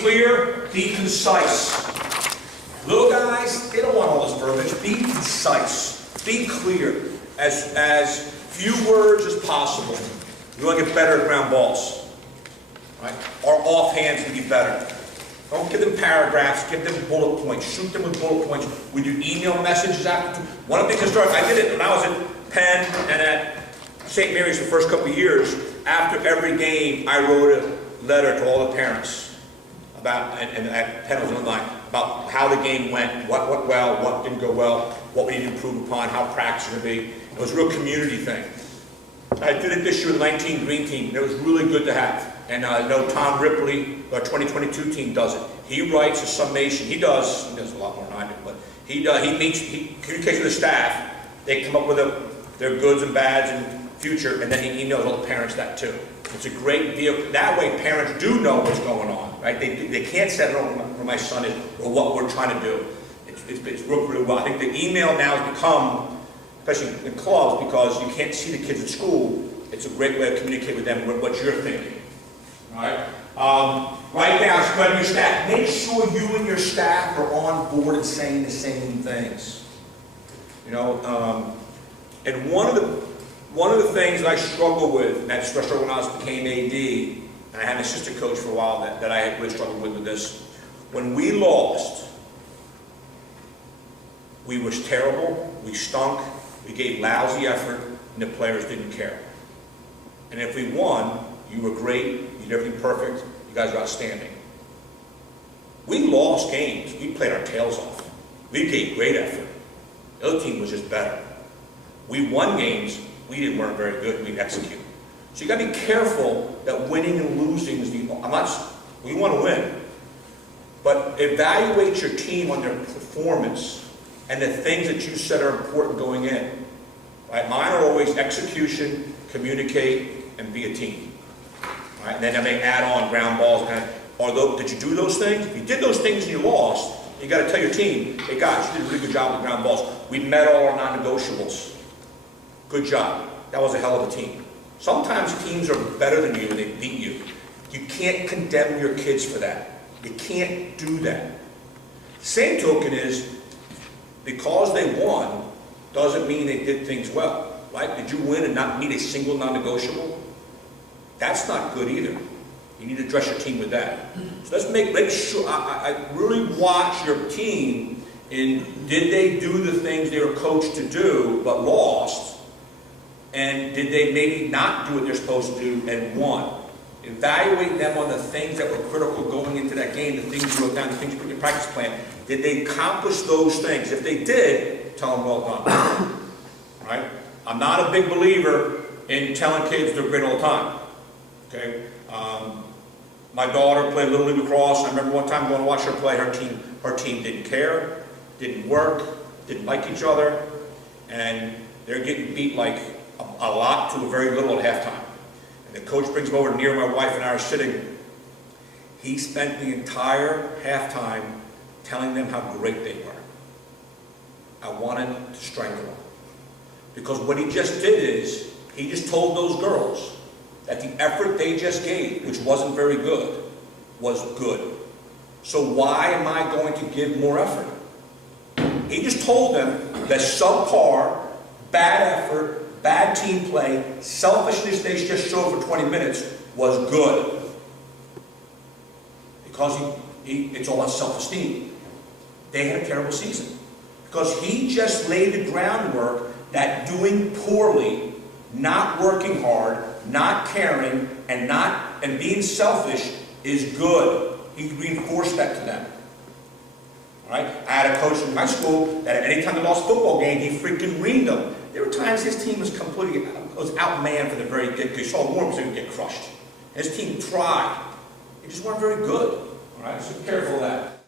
clear, be concise. Little guys, they don't want all this verbiage. Be concise. Be clear. As few words as possible. You want to get better at ground balls. Right? Our offhands can be better. Don't give them paragraphs, give them bullet points. Shoot them with bullet points. We do email messages after. One of the things I did it when I was at Penn and at St. Mary's the first couple of years. After every game, I wrote a letter to all the parents about, and at Penn was online, about how the game went, what went well, what didn't go well, what we need to improve upon, how practice would be. It was a real community thing. I did it this year with the 19 Green Team, and it was really good to have. And I know Tom Ripley, our 2022 team, does it. He writes a summation. He does a lot more than I do, but he communicates with the staff. They come up with their goods and bads and future, and then he emails all the parents that too. It's a great vehicle. That way parents do know what's going on, right? They can't say, "Oh, where my son is," or what we're trying to do. It's worked really well. I think the email now has become, especially in clubs, because you can't see the kids at school, it's a great way to communicate with them what you're thinking. All right? Right now, spread your staff. Make sure you and your staff are on board and saying the same things. You know, and one of the things that I struggle with, and that's what I struggled when I became AD, and I had an assistant coach for a while that I really struggled with this. When we lost, we were terrible, we stunk, we gave lousy effort, and the players didn't care. And if we won, you were great, you did everything perfect, you guys were outstanding. We lost games, we played our tails off. We gave great effort. The other team was just better. We won games, we weren't very good, we executed. So you got to be careful that winning and losing is we want to win. But evaluate your team on their performance and the things that you said are important going in. Right? Mine are always execution, communicate, and be a team. Right? And then I may add on ground balls. Did you do those things? If you did those things and you lost, you got to tell your team, "Hey guys, you did a really good job with ground balls. We met all our non-negotiables. Good job. That was a hell of a team." Sometimes teams are better than you and they beat you. You can't condemn your kids for that. You can't do that. Same token is, because they won, doesn't mean they did things well. Right? Did you win and not meet a single non-negotiable? That's not good either. You need to address your team with that. So let's make sure, I really watch your team in, did they do the things they were coached to do but lost? And did they maybe not do what they're supposed to do and won? Evaluate them on the things that were critical going into that game, the things you wrote down, the things you put in your practice plan. Did they accomplish those things? If they did, tell them well done. Right? I'm not a big believer in telling kids they're great all the time. Okay? My daughter played Little League Lacrosse. I remember one time going to watch her play. Her team didn't care, didn't work, didn't like each other, and they're getting beat like a lot to a very little at halftime. And the coach brings them over near my wife and I are sitting. He spent the entire halftime telling them how great they were. I wanted to strangle him. Because what he just did is, he just told those girls that the effort they just gave, which wasn't very good, was good. So why am I going to give more effort? He just told them that subpar, bad effort, bad team play, selfishness they just showed for 20 minutes was good. Because it's all about self-esteem. They had a terrible season. Because he just laid the groundwork that doing poorly, not working hard, not caring, and being selfish is good. He reinforced that to them. All right? I had a coach in high school that any time they lost a football game, he freaking reamed them. There were times his team was outmanned for the very get-go. You saw Warren was going to get crushed. His team tried. They just weren't very good. All right? So be careful of that.